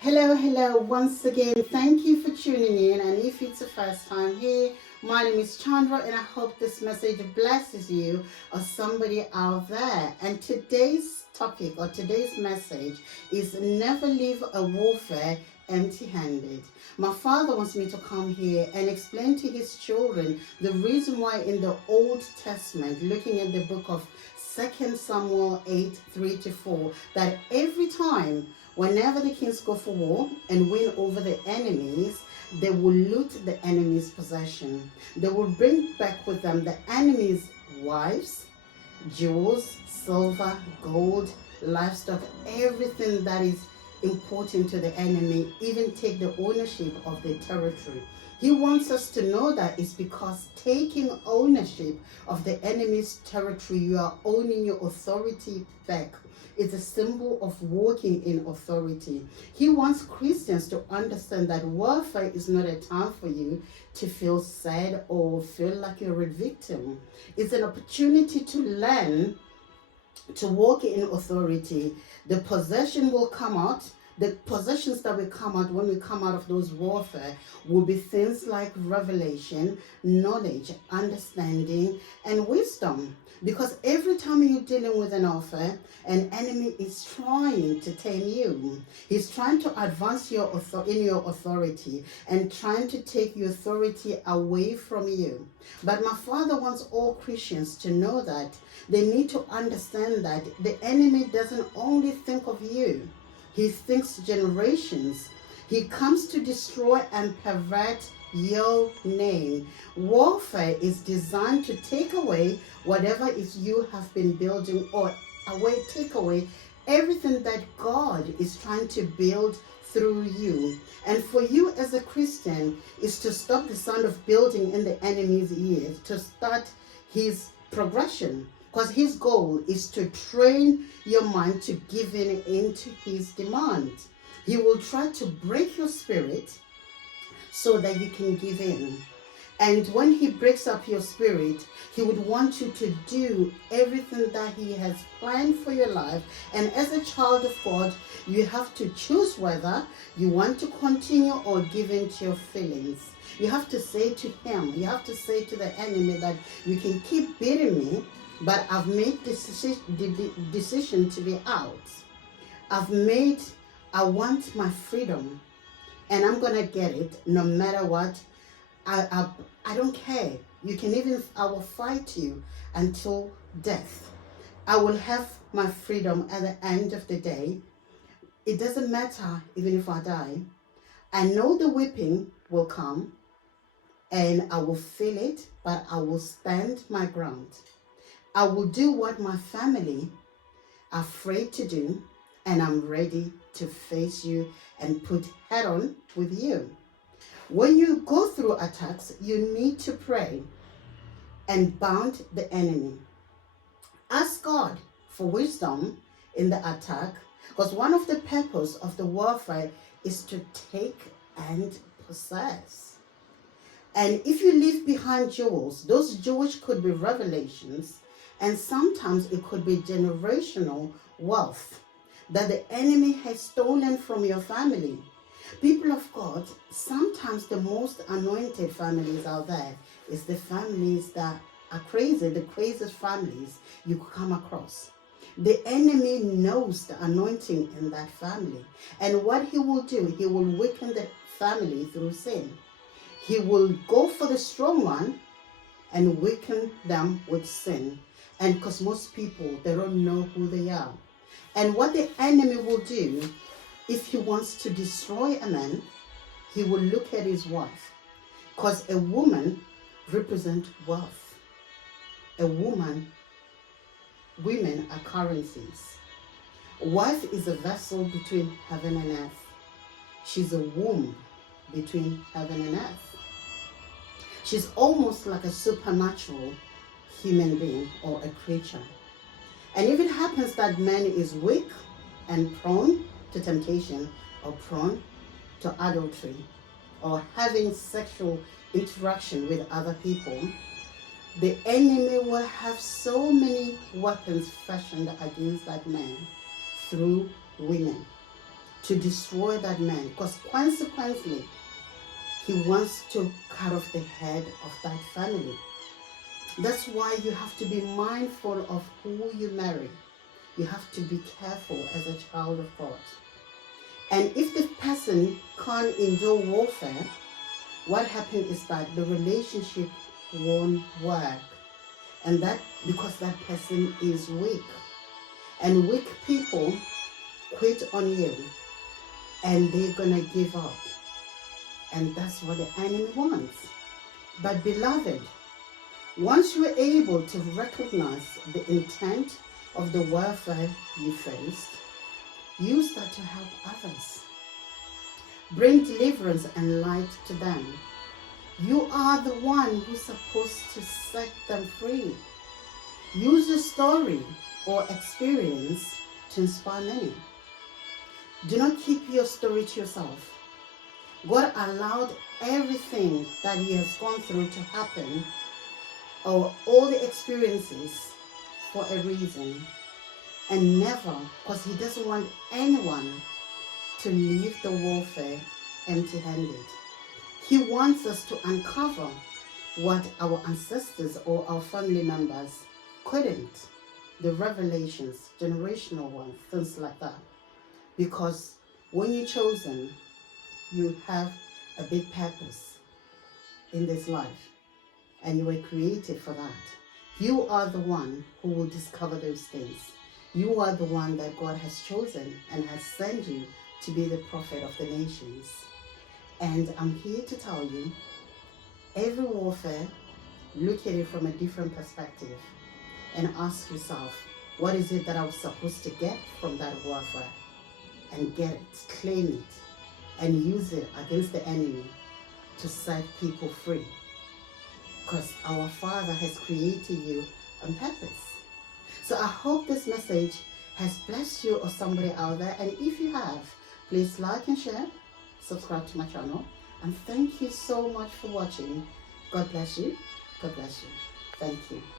Hello, once again. Thank you for tuning in. And if it's the first time here, my name is Chandra, and I hope this message blesses you or somebody out there. And today's topic or today's message is never leave a warfare empty handed. My father wants me to come here and explain to his children the reason why in the Old Testament, looking at the book of 2 Samuel 8 3 to 4, that every time whenever the kings go for war and win over the enemies, they will loot the enemy's possession. They will bring back with them the enemy's wives, jewels, silver, gold, livestock, everything that is important to the enemy, even take the ownership of the territory. He wants us to know that it's because taking ownership of the enemy's territory, you are owning your authority back. It's a symbol of walking in authority. He wants Christians to understand that warfare is not a time for you to feel sad or feel like you're a victim. It's an opportunity to learn to walk in authority. The possession will come out. The possessions that will come out when we come out of those warfare will be things like revelation, knowledge, understanding, and wisdom. Because every time you're dealing with an offer, an enemy is trying to tame you. He's trying to advance in your authority and trying to take your authority away from you. But my father wants all Christians to know that they need to understand that the enemy doesn't only think of you. He thinks generations. He comes to destroy and pervert your name. Warfare is designed to take away whatever is you have been building, or take away everything that God is trying to build through you. And for you as a Christian is to stop the sound of building in the enemy's ears, to start his progression. Because his goal is to train your mind to give in into his demand. He will try to break your spirit so that you can give in. And when he breaks up your spirit, he would want you to do everything that he has planned for your life. And as a child of God, you have to choose whether you want to continue or give in to your feelings. You have to say to him, you have to say to the enemy that you can keep beating me, but I've made the decision to be out. I want my freedom, and I'm going to get it no matter what. I don't care. I will fight you until death. I will have my freedom at the end of the day. It doesn't matter even if I die. I know the whipping will come and I will feel it, but I will stand my ground. I will do what my family are afraid to do, and I'm ready to face you and put head on with you. When you go through attacks, you need to pray and bound the enemy. Ask God for wisdom in the attack, because one of the purpose of the warfare is to take and possess. And if you leave behind jewels, those jewels could be revelations, and sometimes it could be generational wealth that the enemy has stolen from your family. People of God, sometimes the most anointed families out there is the families that are crazy, the craziest families you could come across. The enemy knows the anointing in that family. And what he will do, he will weaken the family through sin. He will go for the strong one and weaken them with sin. And because most people, they don't know who they are. And what the enemy will do, if he wants to destroy a man, he will look at his wife. Because a woman represents wealth. Women are currencies. Wife is a vessel between heaven and earth. She's a womb between heaven and earth. She's almost like a supernatural human being or a creature. And if it happens that man is weak and prone to temptation or prone to adultery or having sexual interaction with other people, the enemy will have so many weapons fashioned against that man through women. to destroy that man, because consequently, he wants to cut off the head of that family. That's why you have to be mindful of who you marry. You have to be careful as a child of God. And if the person can't endure warfare, what happens is that the relationship won't work. And that because that person is weak. And weak people quit on you and they're gonna give up. And that's what the enemy wants. But beloved, once you're able to recognize the intent of the warfare you faced, use that to help others. Bring deliverance and light to them. You are the one who's supposed to set them free. Use your story or experience to inspire many. Do not keep your story to yourself. God allowed everything that he has gone through to happen, or all the experiences, for a reason. And never, because he doesn't want anyone to leave the warfare empty-handed. He wants us to uncover what our ancestors or our family members couldn't. The revelations, generational ones, things like that. Because when you're chosen, you have a big purpose in this life. And you were created for that. You are the one who will discover those things. You are the one that God has chosen and has sent you to be the prophet of the nations. And I'm here to tell you, every warfare, look at it from a different perspective and ask yourself, what is it that I was supposed to get from that warfare? And get it, claim it, and use it against the enemy to set people free. Because our Father has created you on purpose. So I hope this message has blessed you or somebody out there. And if you have, please like and share, subscribe to my channel. And thank you so much for watching. God bless you. God bless you. Thank you.